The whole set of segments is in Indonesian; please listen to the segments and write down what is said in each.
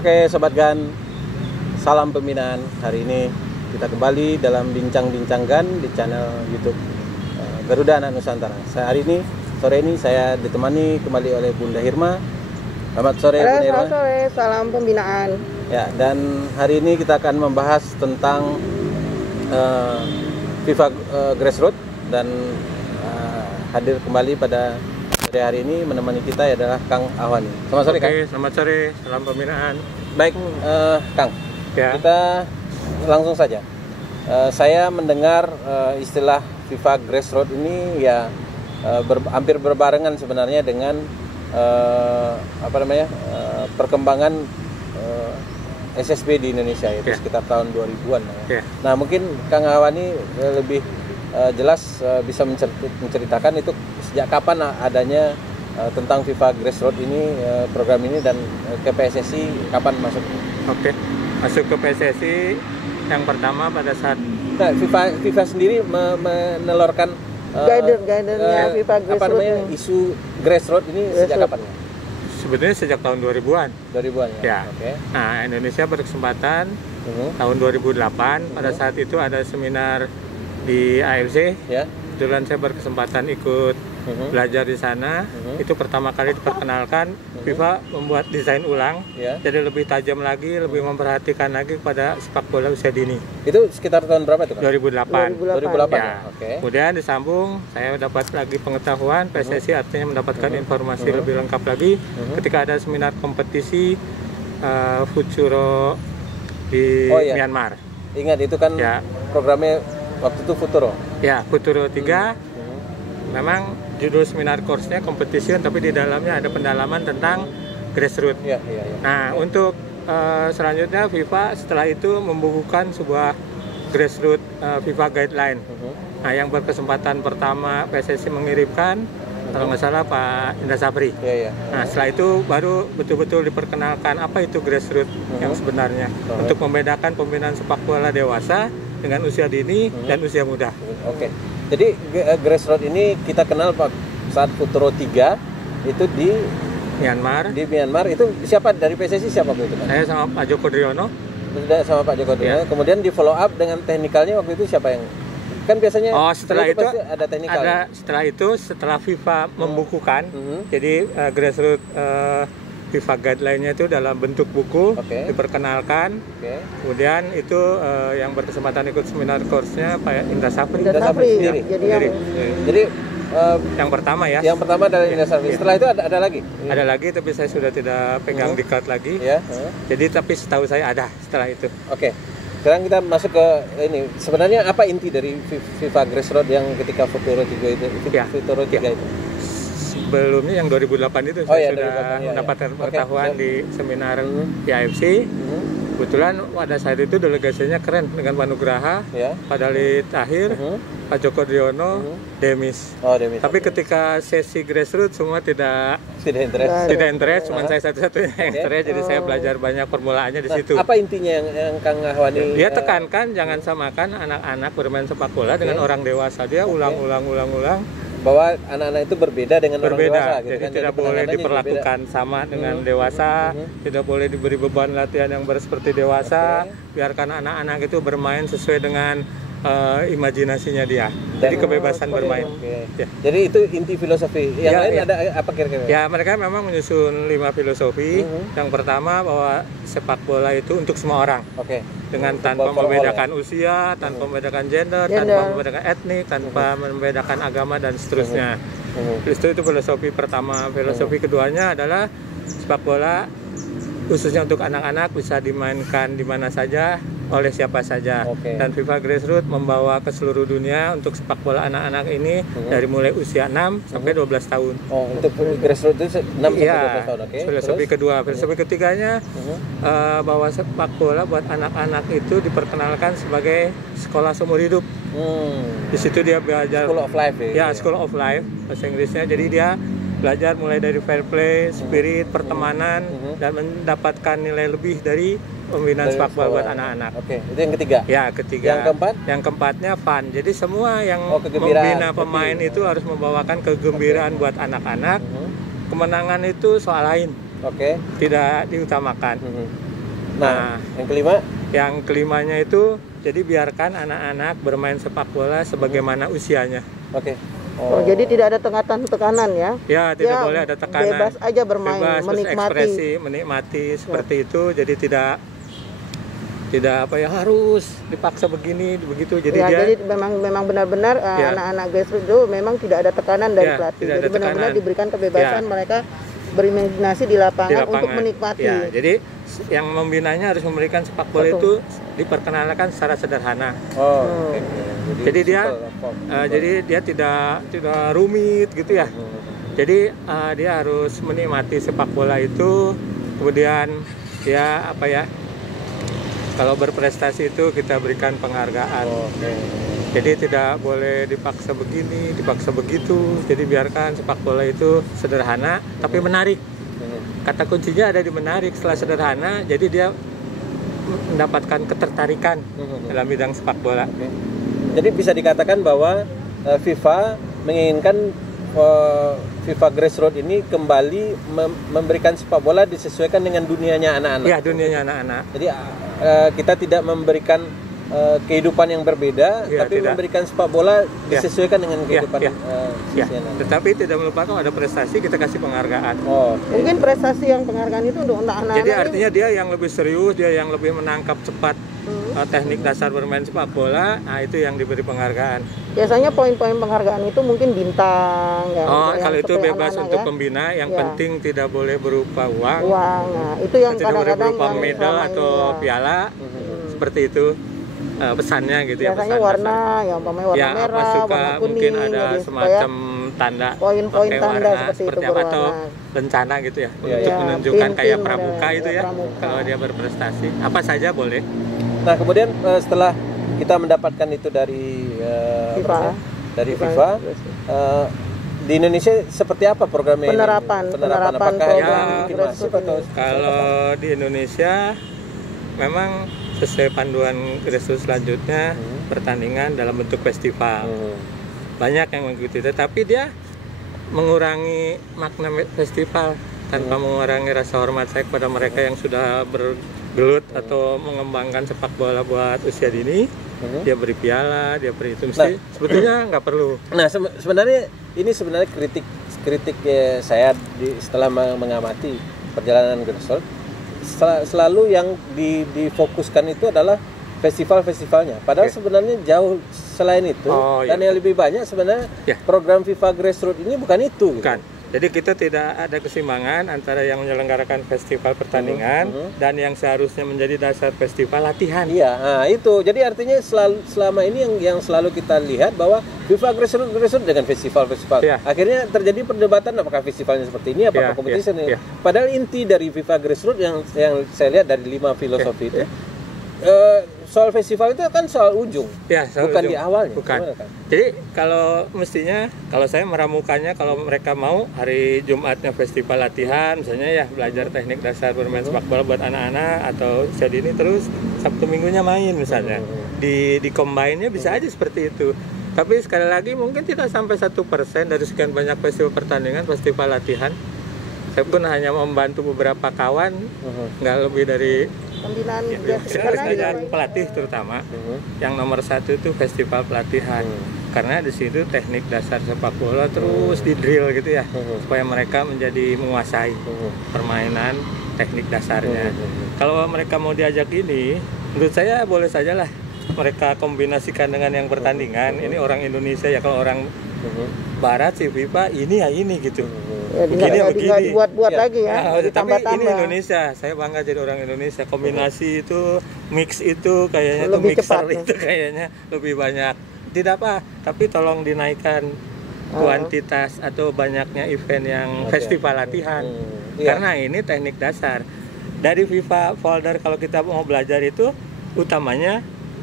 Oke Sobat GAN, salam pembinaan. Hari ini kita kembali dalam bincang-bincang GAN di channel YouTube Garuda Anak Nusantara. Sore ini saya ditemani kembali oleh Bunda Hirma. Selamat sore Bunda Hirma. Selamat sore, salam pembinaan. Ya, dan hari ini kita akan membahas tentang FIFA Grassroots dan hadir kembali pada hari ini menemani kita adalah Kang Ahwani. Selamat sore Kang. Selamat sore, salam pembinaan. Baik, Kang. Ya. Kita langsung saja. Saya mendengar istilah FIFA Grassroots ini ya hampir berbarengan sebenarnya dengan perkembangan SSB di Indonesia itu sekitar tahun 2000-an. Ya. Nah, mungkin Kang Ahwani lebih jelas bisa menceritakan itu sejak kapan adanya tentang FIFA Grassroots ini, program ini, dan ke PSSI kapan masuk? Oke, masuk ke PSSI yang pertama pada saat FIFA sendiri menelurkan guideline-nya FIFA Grassroots. isu Grassroots ini sejak kapan? Sebenarnya sejak tahun 2000-an. 2000-an ya. Ya. Nah, Indonesia berkesempatan tahun 2008 pada saat itu ada seminar di AFC. Ya. Kebetulan saya berkesempatan ikut belajar di sana. Itu pertama kali diperkenalkan FIFA membuat desain ulang, jadi lebih tajam lagi, lebih memperhatikan lagi kepada sepak bola usia dini. Itu sekitar tahun berapa itu Kan? 2008. 2008 ya. Kemudian disambung, saya dapat lagi pengetahuan PSSI, artinya mendapatkan informasi lebih lengkap lagi ketika ada seminar kompetisi Futuro di Myanmar. Ingat itu kan programnya waktu itu Futuro. Ya, Futuro 3. Memang judul seminar course-nya competition, tapi di dalamnya ada pendalaman tentang grassroots. Nah, untuk selanjutnya FIFA setelah itu membukukan sebuah grassroots FIFA guideline. Nah, yang berkesempatan pertama PSSI mengirimkan, kalau nggak salah Pak Indra Sapri. Nah, setelah itu baru betul-betul diperkenalkan apa itu grassroots yang sebenarnya, untuk membedakan pembinaan sepak bola dewasa dengan usia dini dan usia muda. Jadi Grassroots ini kita kenal saat Futuro 3 itu di Myanmar. Di Myanmar itu siapa dari PSSI siapa itu? Saya sama Pak Joko Driono. Sama Pak Joko Driono. Kemudian di follow up dengan teknikalnya waktu itu siapa yang kan biasanya? Setelah itu ada teknikal. Setelah FIFA membukukan, jadi Grassroots FIFA guideline-nya itu dalam bentuk buku, diperkenalkan. Kemudian itu yang berkesempatan ikut seminar course-nya Pak Indra Sapri sendiri. Jadi yang pertama ya. Yang pertama dari Indra Sapri. Setelah itu ada lagi? Ada lagi, tapi saya sudah tidak pegang di card lagi. Jadi tapi setahu saya ada setelah itu. Sekarang kita masuk ke ini. Sebenarnya apa inti dari FIFA Grassroots yang ketika Futuro 3 itu? Futuro 3 itu. Sebelumnya yang 2008 itu saya sudah mendapatkan pengetahuan di seminar di AFC. Kebetulan pada saat itu delegasinya keren dengan Pak Nugraha, Pak Dalit Tahir, Pak Joko Driono, Demis. Tapi ketika sesi grassroots semua tidak interest, cuma saya satu-satunya yang interest, jadi saya belajar banyak formulaannya di situ. Apa intinya yang Kang Ahwani? Dia tekankan jangan samakan anak-anak bermain sepak bola dengan orang dewasa. Dia ulang bahwa anak-anak itu berbeda dengan orang dewasa, jadi tidak boleh diperlakukan sama dengan dewasa, tidak boleh diberi beban latihan yang seperti dewasa, biarkan anak-anak itu bermain sesuai dengan imajinasinya dia, jadi kebebasan bermain. Jadi itu inti filosofi. Yang lain ada apa kira-kira? Ya, mereka memang menyusun 5 filosofi. Yang pertama bahwa sepak bola itu untuk semua orang. Dengan tanpa membedakan usia, tanpa membedakan gender, tanpa membedakan etnik, tanpa membedakan agama dan seterusnya. Itu filosofi pertama. Filosofi keduanya adalah sepak bola khususnya untuk anak-anak bisa dimainkan di mana saja, oleh siapa saja. Dan FIFA Grassroots membawa ke seluruh dunia untuk sepak bola anak-anak ini dari mulai usia 6 sampai 12 tahun. Untuk Grassroots itu 6 sampai 12 tahun. Filosofi kedua. Filosofi ketiganya bahwa sepak bola buat anak-anak itu diperkenalkan sebagai sekolah seumur hidup. Di situ dia belajar School of Life. School of Life bahasa Inggrisnya. Jadi dia belajar mulai dari fair play, spirit, pertemanan, dan mendapatkan nilai lebih dari pembinaan sepak bola buat anak-anak. Itu yang ketiga. Ketiga. Yang keempat? Yang keempatnya fun. Jadi semua yang membina pemain itu harus membawakan kegembiraan buat anak-anak. Kemenangan itu soal lain. Tidak diutamakan. Nah, yang kelima? Yang kelimanya itu jadi biarkan anak-anak bermain sepak bola sebagaimana usianya. Oke. Oh, jadi tidak ada tekanan ya? Ya, tidak boleh ada tekanan. Bebas aja bermain, bebas, menikmati. menikmati seperti itu. Jadi tidak apa ya harus dipaksa begini begitu. Jadi ya, dia jadi memang benar-benar anak-anak grassroots itu memang tidak ada tekanan dari pelatih. Jadi benar-benar diberikan kebebasan mereka berimajinasi di lapangan untuk menikmati. Ya, jadi yang membinanya harus memberikan sepak bola itu diperkenalkan secara sederhana. Jadi dia tidak rumit gitu ya. Jadi dia harus menikmati sepak bola itu, kemudian dia kalau berprestasi itu kita berikan penghargaan. Jadi tidak boleh dipaksa begini, dipaksa begitu. Jadi biarkan sepak bola itu sederhana tapi menarik. Kata kuncinya ada di menarik. Setelah sederhana, jadi dia mendapatkan ketertarikan dalam bidang sepak bola. Jadi bisa dikatakan bahwa FIFA menginginkan FIFA Grassroots ini kembali memberikan sepak bola disesuaikan dengan dunianya anak-anak. Ya, dunianya anak-anak. Jadi kita tidak memberikan kehidupan yang berbeda, tapi memberikan sepak bola disesuaikan dengan kehidupan tetapi tidak melupakan ada prestasi, kita kasih penghargaan. Mungkin prestasi yang penghargaan itu untuk anak-anak. Jadi artinya dia yang lebih serius, dia yang lebih menangkap cepat teknik dasar bermain sepak bola, nah itu yang diberi penghargaan. Biasanya poin-poin penghargaan itu mungkin bintang. Kalau itu bebas untuk pembina, yang penting tidak boleh berupa uang. Nah, itu yang kadang-kadang berupa medal atau piala, seperti itu. Pesannya gitu ya. Biasanya warna, yang warna merah, warna kuning, mungkin ada semacam tanda, poin-poin tanda seperti apa atau rencana gitu ya, untuk menunjukkan kayak pramuka itu ya. Kalau dia berprestasi, apa saja boleh. Nah, kemudian setelah kita mendapatkan itu dari FIFA, di Indonesia seperti apa programnya? Penerapan apakah kalau di Indonesia memang sesuai panduan grassroots selanjutnya pertandingan dalam bentuk festival. Banyak yang mengikuti, tetapi dia mengurangi makna festival tanpa mengurangi rasa hormat saya kepada mereka yang sudah bergelut atau mengembangkan sepak bola buat usia dini. Dia beri piala, dia beri itu sebetulnya nggak perlu. Nah, sebenarnya kritik saya setelah mengamati perjalanan grassroots, selalu yang difokuskan itu adalah festivalnya. Padahal sebenarnya jauh selain itu, dan yang lebih banyak sebenarnya program FIFA Grassroots ini bukan itu. Bukan. Jadi kita tidak ada keseimbangan antara yang menyelenggarakan festival pertandingan dan yang seharusnya menjadi dasar festival latihan. Iya, nah itu. Jadi artinya selama ini yang selalu kita lihat bahwa FIFA Grassroots dengan festival-festival. Akhirnya terjadi perdebatan apakah festivalnya seperti ini, apakah kompetisi ini. Padahal inti dari FIFA Grassroots yang saya lihat dari 5 filosofi itu, soal festival itu kan soal ujung, bukan ujung. Di awalnya. Bukan. Jadi mestinya kalau saya meramukannya, kalau mereka mau hari Jumatnya festival latihan, misalnya belajar teknik dasar bermain sepak bola buat anak-anak atau usia dini, terus Sabtu Minggunya main misalnya. Di combine-nya bisa aja seperti itu. Tapi sekali lagi mungkin tidak sampai 1% dari sekian banyak festival pertandingan, festival latihan. Saya pun hanya membantu beberapa kawan, nggak lebih dari pembinaan pelatih terutama. Yang nomor 1 itu festival pelatihan, karena di situ teknik dasar sepak bola terus di drill gitu ya, supaya mereka menjadi menguasai permainan teknik dasarnya. Kalau mereka mau diajak ini, menurut saya boleh sajalah mereka kombinasikan dengan yang pertandingan. Ini orang Indonesia ya, kalau orang Barat sih FIFA ini gitu. Begini. Dibuat-buat lagi ya. Tapi ini Indonesia, saya bangga jadi orang Indonesia. Kombinasi itu, mix itu kayaknya tuh mixer itu kayaknya lebih banyak. Tidak apa, tapi tolong dinaikkan kuantitas atau banyaknya event yang festival latihan. Karena ini teknik dasar. Dari FIFA folder kalau kita mau belajar itu utamanya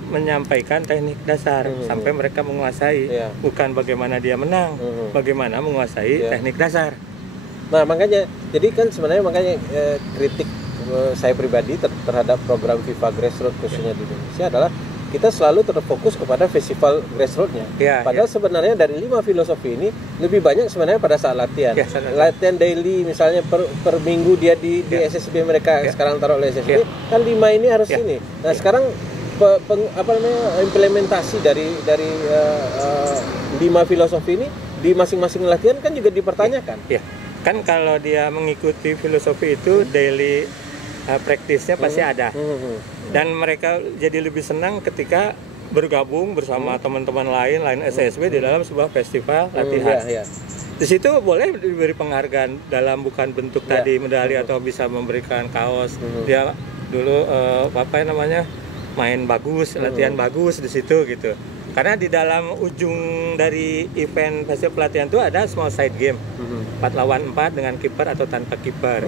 menyampaikan teknik dasar sampai mereka menguasai, bukan bagaimana dia menang, bagaimana menguasai teknik dasar. Nah, makanya jadi kan sebenarnya kritik saya pribadi terhadap program FIFA Grassroots khususnya di Indonesia adalah kita selalu terfokus kepada festival grassroots-nya. Padahal sebenarnya dari 5 filosofi ini lebih banyak sebenarnya pada saat latihan. Latihan daily misalnya per minggu dia di SSB mereka sekarang taruh oleh SSB kan 5 ini harus ini. Nah sekarang implementasi dari 5 filosofi ini di masing-masing latihan kan juga dipertanyakan. Kan kalau dia mengikuti filosofi itu daily praktisnya pasti ada. Dan mereka jadi lebih senang ketika bergabung bersama teman-teman lain SSB di dalam sebuah festival latihan. Di situ boleh diberi penghargaan dalam bukan bentuk tadi medali atau bisa memberikan kaos. Dia dulu main bagus, latihan bagus di situ gitu. Karena di dalam ujung dari event festival pelatihan itu ada small side game 4 lawan 4 dengan kiper atau tanpa kiper.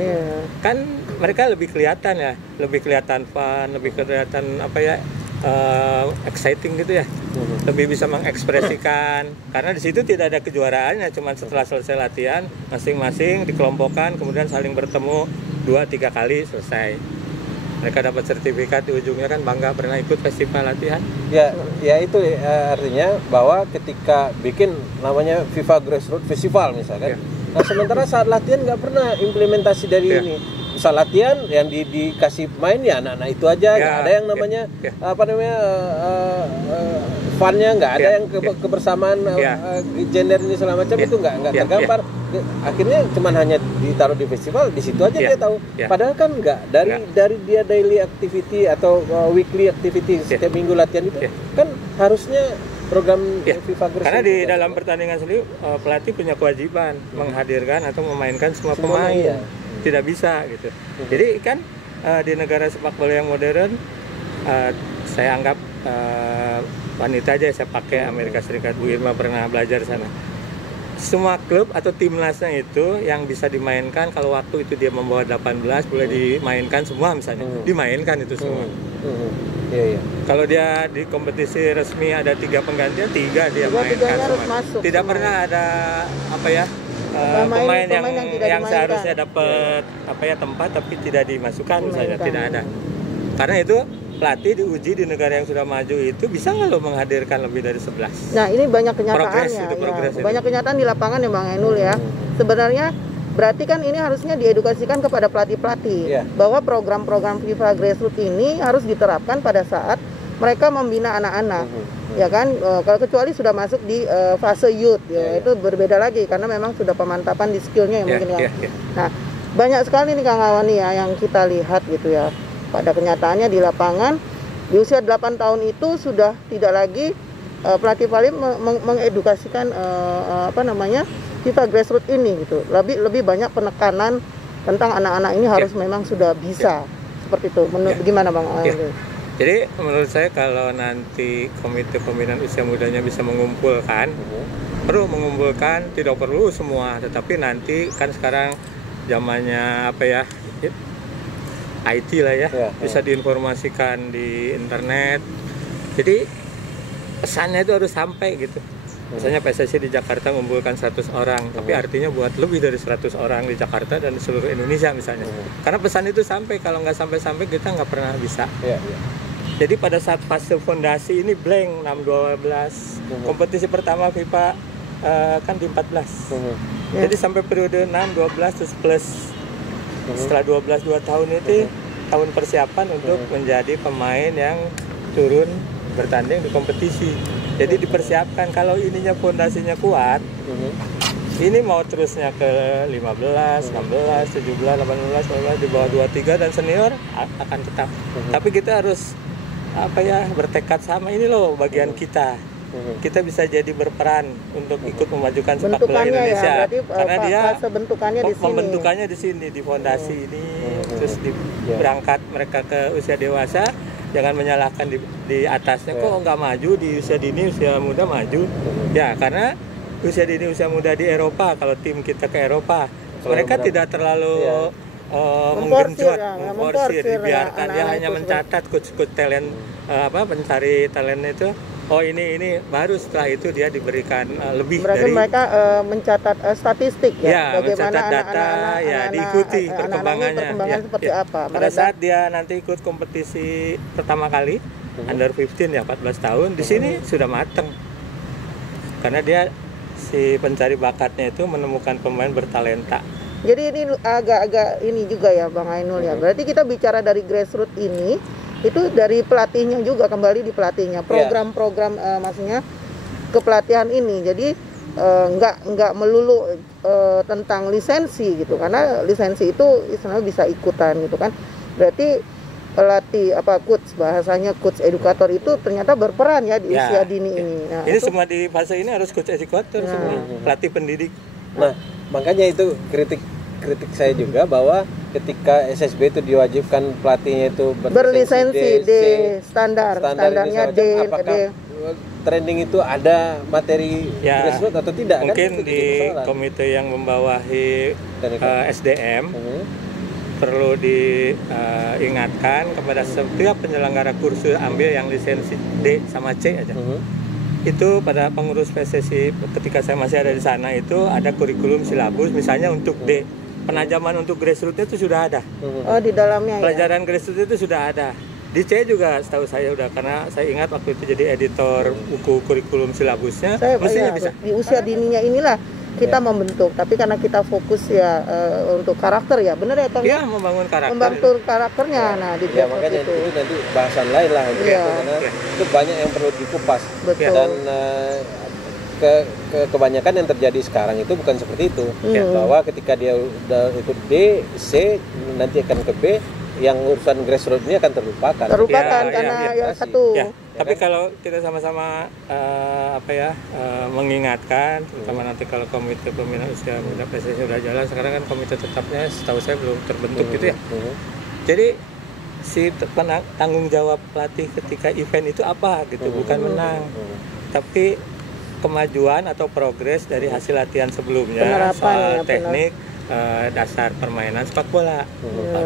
Kan mereka lebih kelihatan ya, lebih kelihatan fun, lebih kelihatan exciting gitu ya. Lebih bisa mengekspresikan karena di situ tidak ada kejuaraannya, cuma setelah selesai latihan masing-masing dikelompokkan kemudian saling bertemu 2-3 kali selesai. Mereka dapat sertifikat di ujungnya kan bangga pernah ikut festival latihan. Ya itu artinya bahwa ketika bikin namanya FIFA Grassroots Festival misalkan. Nah sementara saat latihan nggak pernah implementasi dari ini. Misal latihan yang dikasih main ya anak-anak itu aja, nggak ada yang namanya funnya, nggak ada yang kebersamaan gender ini segala macam itu nggak tergambar. Akhirnya cuman hanya ditaruh di festival, di situ aja dia tahu. Padahal kan nggak dari dia daily activity atau weekly activity setiap minggu latihan itu kan harusnya program FIFA Grassroots. Karena di dalam pertandingan sendiri pelatih punya kewajiban menghadirkan atau memainkan semua pemain. Tidak bisa gitu. Jadi kan di negara sepak bola yang modern, saya anggap wanita aja saya pakai Amerika Serikat. Bu Irma pernah belajar sana. Semua klub atau timnasnya itu yang bisa dimainkan kalau waktu itu dia membawa 18 boleh dimainkan semua misalnya. Dimainkan itu semua. Kalau dia di kompetisi resmi ada 3 penggantian, 3 dia mainkan semua. Tidak pernah ada pemain yang seharusnya dapat tempat tapi tidak dimasukkan misalnya, tidak ada. Karena itu pelatih diuji di negara yang sudah maju itu bisa nggak lo menghadirkan lebih dari 11. Nah ini banyak kenyataannya. Banyak kenyataan di lapangan ya Bang Enul ya. Sebenarnya berarti kan ini harusnya diedukasikan kepada pelatih-pelatih bahwa program-program FIFA Grassroots ini harus diterapkan pada saat mereka membina anak-anak. Ya kan, kalau kecuali sudah masuk di fase youth itu berbeda lagi karena memang sudah pemantapan di skillnya yang mungkin Nah banyak sekali nih Kang Awani ya yang kita lihat gitu ya pada kenyataannya di lapangan di usia 8 tahun itu sudah tidak lagi pelatih-pelatih mengedukasikan FIFA Grassroots ini gitu. Lebih banyak penekanan tentang anak-anak ini harus memang sudah bisa seperti itu. Gimana Bang Awani? Jadi menurut saya kalau nanti komite pembinaan usia mudanya bisa mengumpulkan, tidak perlu semua, tetapi nanti kan sekarang zamannya IT lah ya, bisa diinformasikan di internet. Jadi pesannya itu harus sampai gitu. Misalnya PSSI di Jakarta mengumpulkan 100 orang, tapi artinya buat lebih dari 100 orang di Jakarta dan di seluruh Indonesia misalnya. Karena pesan itu sampai, kalau nggak sampai-sampai kita nggak pernah bisa. Jadi pada saat fase fondasi ini blank 6-12. Kompetisi pertama FIFA kan di 14. Jadi sampai periode 6-12 terus plus. Setelah 2 tahun itu tahun persiapan untuk menjadi pemain yang turun bertanding di kompetisi. Jadi dipersiapkan kalau ininya fondasinya kuat. Ini mau terusnya ke 15, 16, 17, 18, 19 di bawah 23 dan senior akan tetap. Tapi kita harus bertekad sama ini loh bagian kita. Kita bisa jadi berperan untuk ikut memajukan sepak bola Indonesia. Karena dia pembentukannya di sini di fondasi ini, terus berangkat mereka ke usia dewasa, jangan menyalahkan di atasnya kok nggak maju di usia dini, usia muda maju. Ya karena usia dini usia muda di Eropa, kalau tim kita ke Eropa, mereka tidak terlalu menggenjot, memforsir, dibiarkan dia hanya mencatat coach talent, pencari talent itu Oh ini baru setelah itu dia diberikan lebih berarti dari mereka mencatat statistik ya, bagaimana mencatat data ya diikuti perkembangannya ya, seperti apa. Pada saat dia nanti ikut kompetisi pertama kali under 15 ya 14 tahun di sini sudah mateng karena dia si pencari bakatnya itu menemukan pemain bertalenta. Jadi ini agak-agak ini juga ya Bang Ainul ya. Berarti kita bicara dari grassroots ini itu dari pelatihnya juga, kembali di pelatihnya, program-program maksudnya kepelatihan ini. Jadi nggak melulu tentang lisensi gitu, karena lisensi itu istilahnya bisa ikutan gitu kan. Berarti pelatih coach, bahasanya coach edukator itu ternyata berperan ya di usia dini ini. Nah, ini semua di fase ini harus coach edukator semua, pelatih pendidik. Nah, makanya itu kritik saya juga bahwa ketika SSB itu diwajibkan pelatihnya itu berlisensi D, standarnya D, trending itu ada materi grassroots atau tidak? Mungkin kan di komite yang membawahi SDM perlu diingatkan kepada setiap penyelenggara kursus ambil yang lisensi D sama C aja. Itu pada pengurus PSSI ketika saya masih ada di sana itu ada kurikulum silabus, misalnya untuk D penajaman untuk grassroots itu sudah ada. Oh, di dalamnya pelajaran grassroots itu sudah ada. Di C juga setahu saya udah, karena saya ingat waktu itu jadi editor buku kurikulum silabusnya, mestinya bisa. Di usia dininya inilah kita membentuk, tapi karena kita fokus ya untuk karakter ya, benar ya Tong? Iya, membangun karakter. Membangun karakternya. Nah, di makanya itu nanti bahasan lain lah karena itu banyak yang perlu dikupas. Betul. Dan kebanyakan yang terjadi sekarang itu bukan seperti itu, bahwa ketika dia udah ikut D, C, nanti akan ke B, yang urusan grassroots ini akan terlupakan karena yang satu. Tapi kalau kita sama-sama mengingatkan, terutama nanti kalau komite pembinaan usia muda PSSI sudah jalan, sekarang kan komite tetapnya setahu saya belum terbentuk gitu ya. Jadi si tanggung jawab pelatih ketika event itu apa gitu, bukan menang, tapi kemajuan atau progres dari hasil latihan sebelumnya, soal teknik, dasar permainan sepak bola.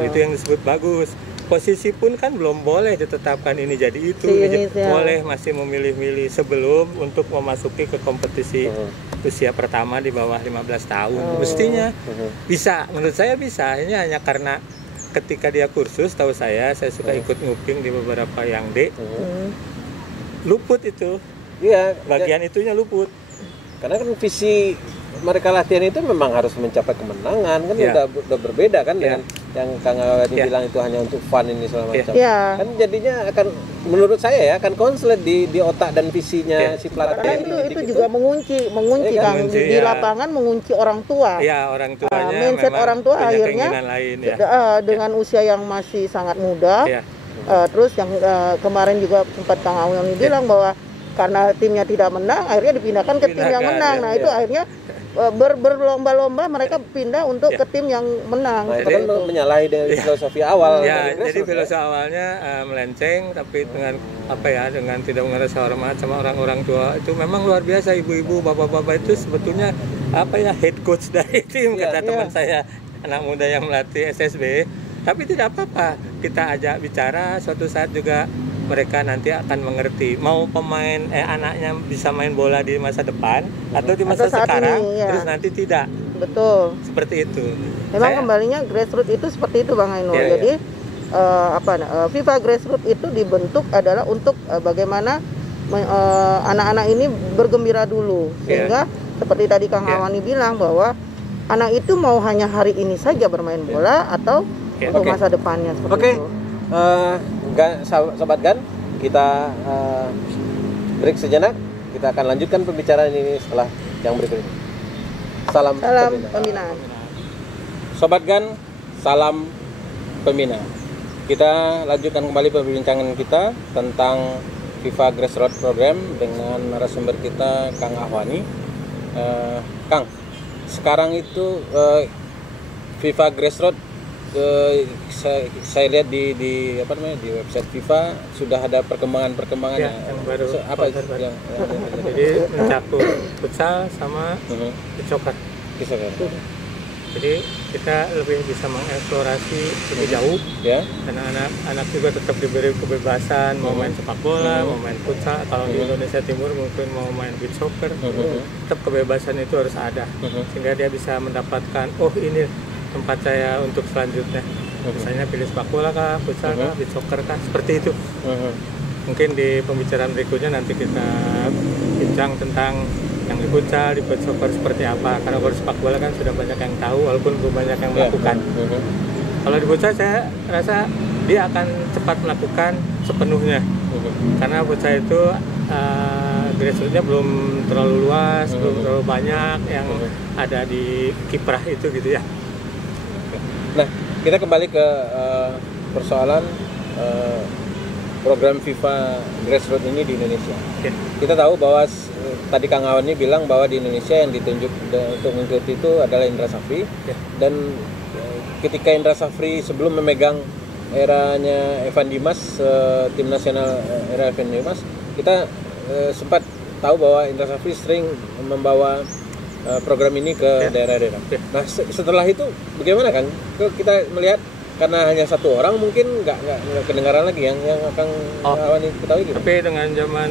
Itu yang disebut bagus. Posisi pun kan belum boleh ditetapkan ini jadi itu, boleh masih memilih-milih sebelum untuk memasuki ke kompetisi usia pertama di bawah 15 tahun. Mestinya bisa, menurut saya bisa. Ini hanya karena ketika dia kursus, tahu saya suka ikut nguping di beberapa yang D, luput itu. Iya, bagian itunya luput. Karena kan visi mereka latihan itu memang harus mencapai kemenangan, kan udah berbeda kan dengan yang Kang Awani bilang itu hanya untuk fun ini selama macam. Kan jadinya akan, menurut saya ya, akan konslet di otak dan visinya si pelatih. Karena itu juga mengunci Kang di lapangan, mengunci orang tua. Iya, orang tuanya mindset orang tua akhirnya lain, dengan usia yang masih sangat muda. Terus yang kemarin juga sempat Kang Awani bilang bahwa karena timnya tidak menang, akhirnya dipindahkan ke tim yang menang. Nah, itu akhirnya berlomba-lomba mereka pindah untuk ke tim yang menang. Nah, itu kan menyalahi dari filosofi awal. Ya, jadi filosofi awalnya melenceng, tapi dengan dengan tidak merasa hormat sama orang-orang tua. Itu memang luar biasa, ibu-ibu, bapak-bapak itu sebetulnya head coach dari tim, kata teman saya, anak muda yang melatih SSB. Tapi tidak apa-apa, kita ajak bicara, suatu saat juga mereka nanti akan mengerti mau pemain anaknya bisa main bola di masa depan atau di masa sekarang ini, terus nanti tidak. Betul. Seperti itu. Memang kembalinya grassroots itu seperti itu Bang Ainul. Jadi FIFA grassroots itu dibentuk adalah untuk bagaimana anak-anak ini bergembira dulu, sehingga seperti tadi Kang Awani bilang bahwa anak itu mau hanya hari ini saja bermain bola atau untuk masa depannya seperti itu. Sobat GAN, kita break sejenak. Kita akan lanjutkan pembicaraan ini setelah yang berikut ini. Salam pembinaan. Sobat GAN, salam pembina. Kita lanjutkan kembali perbincangan kita tentang FIFA Grassroots Program dengan narasumber kita Kang Ahwani. Kang, sekarang itu FIFA Grassroots saya lihat di website FIFA sudah ada perkembangannya yang baru. yang jadi mencakup futsal sama coklat. Jadi kita lebih bisa mengeksplorasi lebih jauh, dan anak-anak juga tetap diberi kebebasan mau main sepak bola, mau main futsal. Kalau di Indonesia Timur mungkin mau main beach soccer, tetap kebebasan itu harus ada, sehingga dia bisa mendapatkan, oh ini tempat saya untuk selanjutnya. Misalnya pilih sepak bola kah, futsal kah, beach soccer kah, seperti itu. Mungkin di pembicaraan berikutnya nanti kita bincang tentang yang di futsal, di beach soccer seperti apa. Karena kalau sepak bola kan sudah banyak yang tahu, walaupun belum banyak yang melakukan. Kalau di futsal saya rasa dia akan cepat melakukan sepenuhnya. Karena futsal itu grassroots-nya belum terlalu luas, belum terlalu banyak yang ada di kiprah itu gitu ya. Nah, kita kembali ke persoalan program FIFA Grassroots ini di Indonesia. Kita tahu bahwa tadi Kang Awan ini bilang bahwa di Indonesia yang ditunjuk untuk mengikuti itu adalah Indra Safri. Dan ketika Indra Safri sebelum memegang eranya Evan Dimas, tim nasional era Evan Dimas, kita sempat tahu bahwa Indra Safri sering membawa program ini ke daerah-daerah. Nah, setelah itu bagaimana kan? Kita melihat karena hanya satu orang mungkin nggak kedengaran lagi yang akan Awan ketahui gitu. Tapi dengan zaman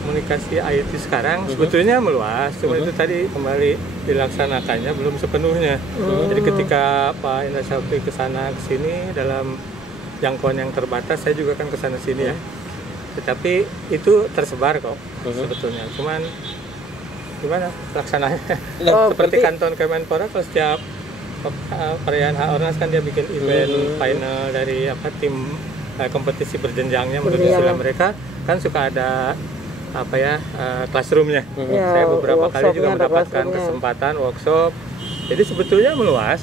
komunikasi IT sekarang sebetulnya meluas, cuma itu tadi kembali dilaksanakannya belum sepenuhnya. Jadi ketika Pak Indra Safri kesana kesini dalam jangkauan yang terbatas, saya juga kan kesana sini ya. Tetapi itu tersebar kok sebetulnya. Cuman gimana pelaksananya? Seperti kantor Kemenpora, kalau setiap perayaan Haornas kan dia bikin event final dari tim kompetisi berjenjangnya menurut istilah mereka, kan suka ada classroomnya. Saya beberapa kali juga mendapatkan kesempatan workshop. Jadi sebetulnya meluas.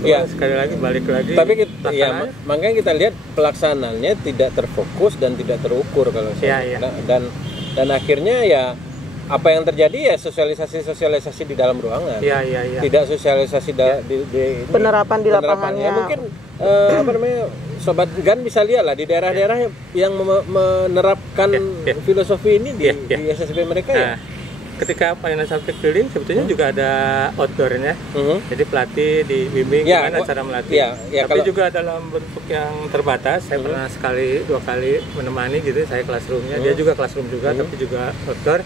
Sekali lagi balik lagi. Tapi makanya kita lihat pelaksanaannya tidak terfokus dan tidak terukur kalau saya. Dan akhirnya ya apa yang terjadi ya sosialisasi di dalam ruangan. Tidak sosialisasi di penerapan di lapangannya. Mungkin Sobat GAN bisa lihat lah di daerah-daerah yang menerapkan filosofi ini di SSB mereka ya. Ketika Pak Indra Safri keliling sebetulnya juga ada outdoornya. Jadi pelatih dibimbing gimana cara melatih. Tapi juga dalam bentuk yang terbatas. Saya pernah sekali dua kali menemani gitu, saya classroomnya. Dia juga classroom juga, tapi juga outdoor.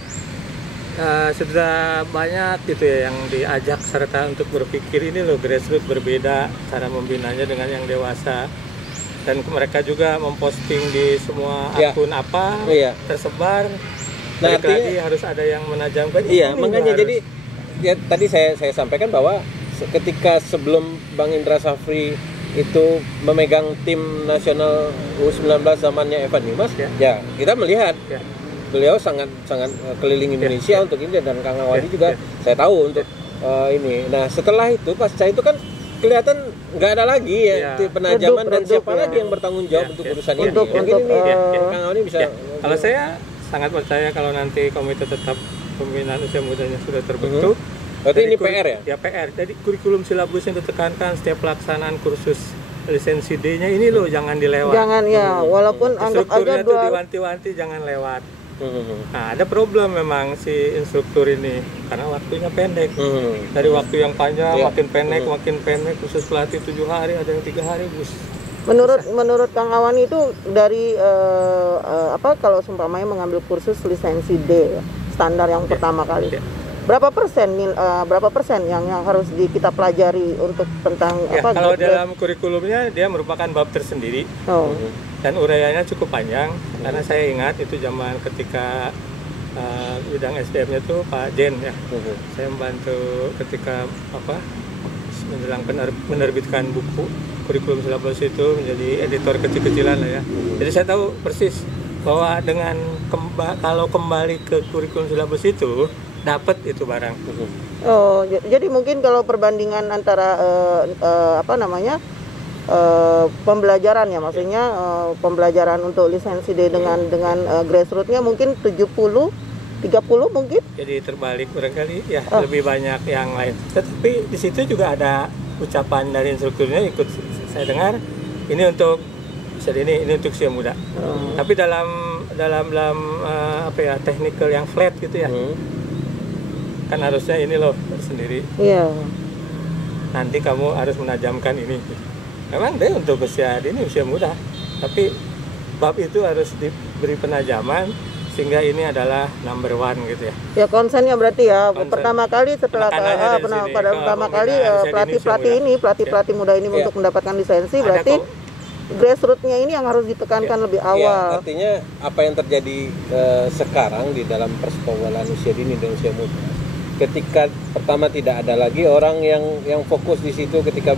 Sudah banyak gitu ya yang diajak serta untuk berpikir ini loh grassroots berbeda cara membinanya dengan yang dewasa, dan mereka juga memposting di semua akun tersebar. Nah, artinya harus ada yang menajamkan. Makanya jadi ya tadi saya sampaikan bahwa ketika sebelum Bang Indra Safri itu memegang tim nasional U19 zamannya Evan Dimas, kita melihat beliau sangat keliling Indonesia untuk ini, dan Kang Awadi juga saya tahu untuk ini. Nah, setelah itu pasca itu kan kelihatan nggak ada lagi penajaman dan siapa lagi yang bertanggung jawab untuk urusan ini. Mungkin ini Kang Awadi bisa. Kalau saya sangat percaya kalau nanti komite tetap pembinaan usia mudanya sudah terbentuk. Berarti ini PR ya? Ya PR. Jadi kurikulum silabus yang ditekankan setiap pelaksanaan kursus lisensi D-nya ini loh jangan dilewat. Jangan walaupun anggap aja itu diwanti-wanti jangan lewat. Nah, ada problem memang si instruktur ini karena waktunya pendek. Dari waktu yang panjang makin pendek, khusus pelatih 7 hari, ada yang 3 hari, Gus. Menurut Kang Awan itu dari kalau seumpamanya mengambil kursus lisensi D standar yang pertama kali, berapa persen yang harus kita pelajari untuk tentang kalau dalam kurikulumnya dia merupakan bab tersendiri. Dan uraiannya cukup panjang, karena saya ingat itu zaman ketika bidang SDM-nya itu Pak Jen ya. Saya membantu ketika menjelang menerbitkan buku kurikulum silabus itu menjadi editor kecil-kecilan lah ya. Jadi saya tahu persis bahwa dengan kalau kembali ke kurikulum silabus itu dapat itu barang. Jadi mungkin kalau perbandingan antara pembelajaran ya, maksudnya pembelajaran untuk lisensi D dengan grassroots-nya mungkin 70-30 mungkin. Jadi terbalik barangkali ya, lebih banyak yang lain. Tapi di situ juga ada ucapan dari instrukturnya, ikut saya dengar, ini untuk ini untuk usia muda. Tapi dalam technical yang flat gitu ya. Kan harusnya ini loh sendiri. nanti kamu harus menajamkan ini. Memang deh untuk usia dini, usia muda, tapi bab itu harus diberi penajaman sehingga ini adalah number one gitu ya. Ya konsennya berarti ya Konsen. pertama kali setelah pelatih muda ini untuk mendapatkan lisensi berarti grassroots-nya ini yang harus ditekankan lebih awal. Ya, artinya apa yang terjadi sekarang di dalam persepak bolaan usia dini dan usia muda, ketika pertama tidak ada lagi orang yang fokus di situ, ketika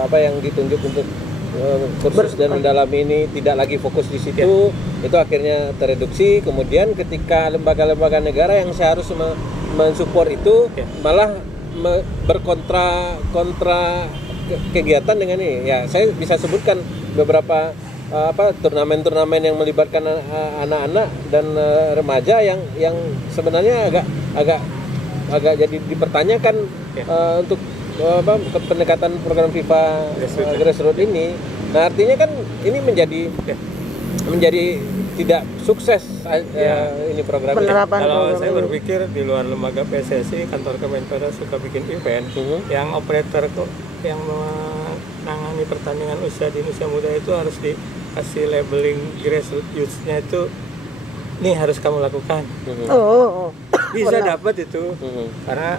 apa yang ditunjuk untuk kursus dan mendalami ini tidak lagi fokus di situ, itu akhirnya tereduksi. Kemudian ketika lembaga-lembaga negara yang seharusnya mensupport itu malah berkontra kegiatan dengan ini. Ya, saya bisa sebutkan beberapa turnamen-turnamen yang melibatkan anak-anak dan remaja yang sebenarnya agak jadi dipertanyakan untuk pendekatan program FIFA grassroots ini. Nah, artinya kan ini menjadi tidak sukses ini programnya. Penerapan kalau saya berpikir di luar lembaga PSSI, kantor Kemenpora suka bikin event yang operator yang menangani pertandingan usia dini usia muda itu harus dikasih labeling grassroots youth-nya itu nih harus kamu lakukan. Bisa dapat itu karena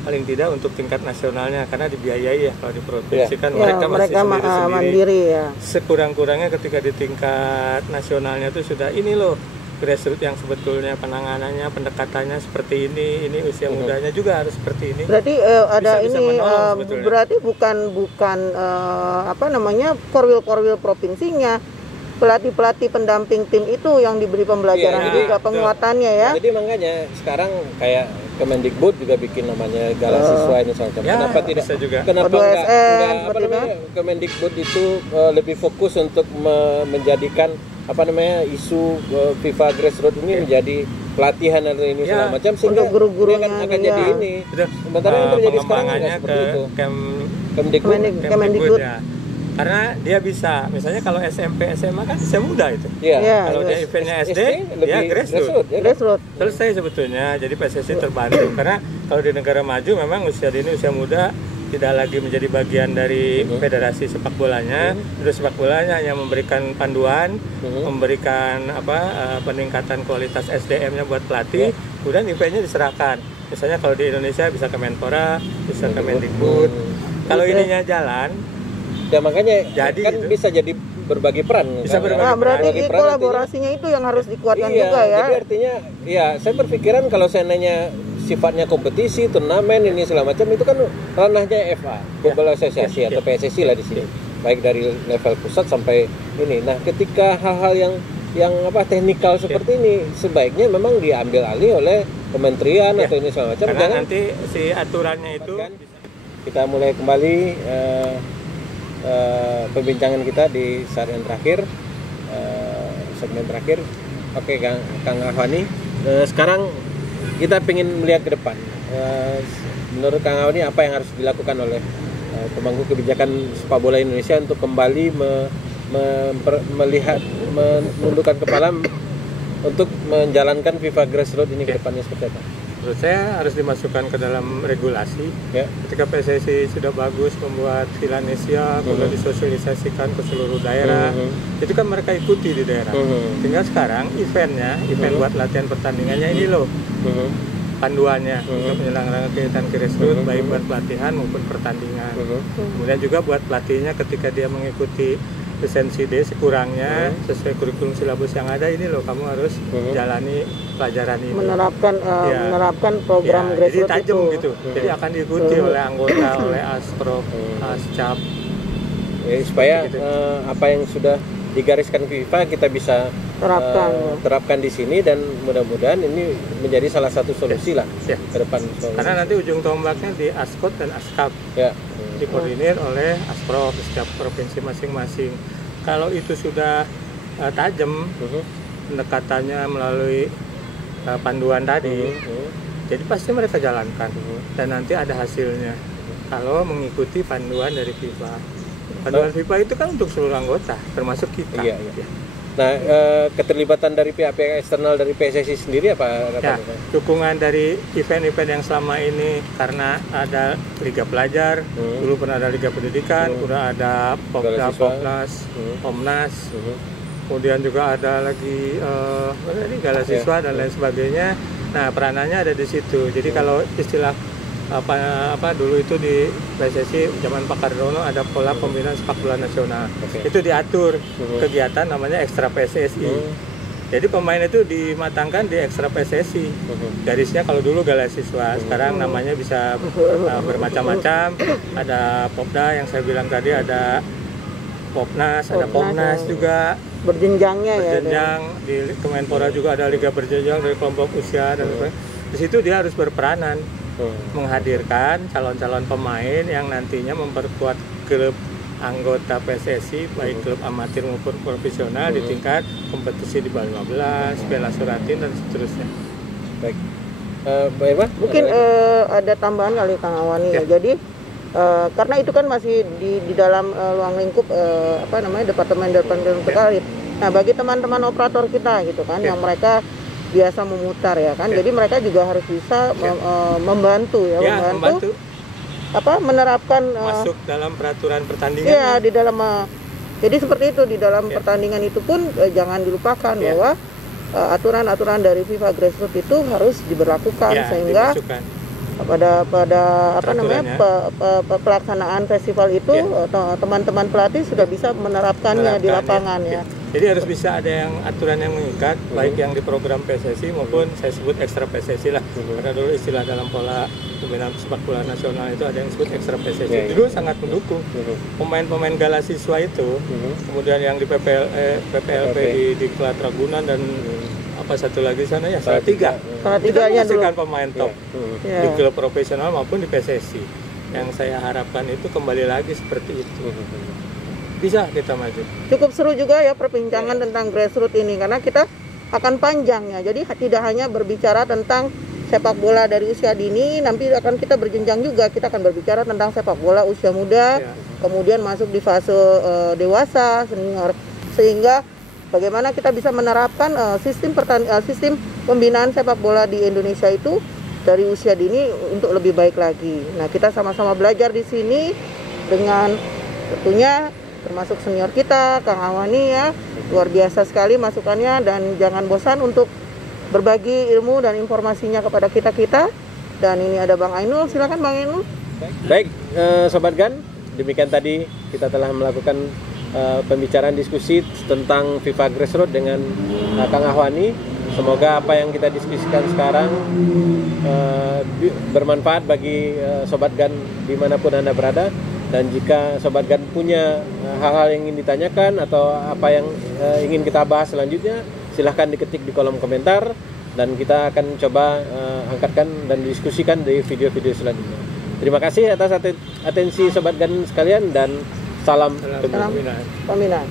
paling tidak untuk tingkat nasionalnya, karena dibiayai ya kalau di provinsi kan mereka masih sendiri-sendiri. Mandiri ya. Sekurang-kurangnya ketika di tingkat nasionalnya itu sudah ini loh grassroots yang sebetulnya penanganannya, pendekatannya seperti ini usia mudanya juga harus seperti ini. Berarti ada ini berarti bukan korwil provinsinya. Pelatih pendamping tim itu yang diberi pembelajaran juga penguatannya ya. Jadi makanya sekarang kayak Kemendikbud juga bikin namanya Gala Siswa ini soalnya. Kenapa tidak? Kenapa enggak Kemendikbud itu lebih fokus untuk menjadikan isu FIFA grassroots ini menjadi pelatihan atau ini segala macam, sehingga guru-gurunya akan jadi ini. Sementara yang terjadi sekarang seperti itu. Kemendikbud ya. Karena dia bisa, misalnya kalau SMP, SMA kan usia muda itu. Kalau dia eventnya SD dia grassroots. Selesai sebetulnya. Jadi PSSI terbantu. Karena kalau di negara maju memang usia dini, usia muda tidak lagi menjadi bagian dari federasi sepak bolanya. Udah sepak bolanya hanya memberikan panduan, memberikan peningkatan kualitas SDM-nya buat pelatih. Kemudian eventnya diserahkan. Misalnya kalau di Indonesia bisa Kemenpora, bisa Kemendikbud. Kalau ininya jalan, ya makanya jadi kan gitu. bisa jadi berbagi peran. Bisa berarti kolaborasinya itu yang harus dikuatkan juga ya. Jadi artinya saya berpikiran kalau seandainya sifatnya kompetisi, turnamen ini segala macam itu kan ranahnya FA, Football Association atau PSSI lah di sini. Baik dari level pusat sampai ini. Nah, ketika hal-hal yang teknikal seperti ini sebaiknya memang diambil alih oleh kementerian atau ini segala macam. Karena nanti si aturannya itu kita mulai kembali pembincangan kita di saat yang terakhir, segmen terakhir. Oke, Kang Ahwani, sekarang kita ingin melihat ke depan. Menurut Kang Ahwani apa yang harus dilakukan oleh pemangku kebijakan sepak bola Indonesia untuk kembali melihat, menundukkan kepala untuk menjalankan FIFA grassroots ini ke depannya seperti apa? Menurut saya harus dimasukkan ke dalam regulasi. Ketika PSSI sudah bagus membuat Vilanesia, kemudian disosialisasikan ke seluruh daerah, itu kan mereka ikuti di daerah. Tinggal sekarang event buat latihan pertandingannya ini loh, panduannya untuk menyelenggarakan kegiatan grassroots, baik buat pelatihan maupun pertandingan. Kemudian juga buat pelatihnya ketika dia mengikuti lisensi D sekurangnya sesuai kurikulum silabus yang ada, ini loh kamu harus jalani pelajaran ini, menerapkan program grassroots jadi tajam gitu. Jadi akan diikuti oleh anggota, oleh Asprof, Ascap, supaya gitu. Apa yang sudah digariskan FIFA kita bisa terapkan di sini, dan mudah-mudahan ini menjadi salah satu solusi lah ke depan. Karena nanti ujung tombaknya di Askot dan Askap, dikoordinir oleh Asprof setiap provinsi masing-masing. Kalau itu sudah tajam pendekatannya melalui panduan tadi, jadi pasti mereka jalankan dan nanti ada hasilnya kalau mengikuti panduan dari FIFA. Panduan FIFA itu kan untuk seluruh anggota, termasuk kita. Iya. Nah, keterlibatan dari pihak-pihak eksternal dari PSSI sendiri apa? Ya, dukungan dari event-event yang selama ini karena ada Liga Pelajar, dulu pernah ada Liga Pendidikan, udah ada Popda, Popnas, Pomnas, kemudian juga ada lagi Gala Siswa dan lain sebagainya. Nah, peranannya ada di situ. Jadi kalau istilah apa dulu itu di PSSI zaman Pak Kardono ada pola pembinaan sepak bola nasional. Itu diatur kegiatan namanya ekstra PSSI. Jadi pemain itu dimatangkan di ekstra PSSI. Garisnya kalau dulu Gala Siswa, sekarang namanya bisa bermacam-macam. Ada Popda yang saya bilang tadi, ada Popnas, ada Pomnas juga. Berjenjangnya berjenjang, di Kemenpora juga ada liga berjenjang dari kelompok usia dan di situ dia harus berperanan. Menghadirkan calon-calon pemain yang nantinya memperkuat klub anggota PSSI baik klub amatir maupun profesional di tingkat kompetisi di bawah 15, Piala Suratin dan seterusnya. Baik. Mbak Eva? Mungkin ada tambahan kali Kang Awani ya. Jadi karena itu kan masih di dalam ruang lingkup departemen terkait. Nah, bagi teman-teman operator kita gitu kan yang mereka biasa memutar ya kan, jadi mereka juga harus bisa membantu menerapkan masuk dalam peraturan pertandingan. Iya, di dalam jadi seperti itu di dalam pertandingan itu pun jangan dilupakan bahwa aturan-aturan dari FIFA Grassroots itu harus diberlakukan sehingga pada pelaksanaan festival itu teman-teman pelatih sudah bisa menerapkannya di lapangan ya. Jadi harus bisa ada yang aturan yang mengikat, baik yang di program PSSI maupun saya sebut ekstra PSSI lah. Karena dulu istilah dalam pola pembinaan sepak bola nasional itu ada yang disebut ekstra PSSI. Dulu sangat mendukung pemain-pemain Gala Siswa itu, kemudian yang di PPLP di Klat Ragunan dan apa satu lagi sana ya Salatiga. Salah-tiganya dulu kan pemain top di klub profesional maupun di PSSI. Yang saya harapkan itu kembali lagi seperti itu. Bisa kita maju. Cukup seru juga ya perbincangan tentang grassroots ini karena kita akan panjang ya. Jadi tidak hanya berbicara tentang sepak bola dari usia dini, nanti akan kita berjenjang juga. Kita akan berbicara tentang sepak bola usia muda, kemudian masuk di fase dewasa, senior, sehingga bagaimana kita bisa menerapkan sistem pembinaan sepak bola di Indonesia itu dari usia dini untuk lebih baik lagi. Nah, kita sama-sama belajar di sini dengan tentunya termasuk senior kita, Kang Awani ya, luar biasa sekali masukannya dan jangan bosan untuk berbagi ilmu dan informasinya kepada kita-kita. Dan ini ada Bang Ainul, silakan Bang Ainul. Baik, Sobat GAN, demikian tadi kita telah melakukan pembicaraan diskusi tentang FIFA Grassroots dengan Kang Ahwani. Semoga apa yang kita diskusikan sekarang bermanfaat bagi Sobat GAN dimanapun Anda berada. Dan jika Sobat GAN punya hal-hal yang ingin ditanyakan atau apa yang ingin kita bahas selanjutnya, silahkan diketik di kolom komentar dan kita akan coba angkatkan dan diskusikan di video-video selanjutnya. Terima kasih atas atensi Sobat GAN sekalian dan salam pembinaan.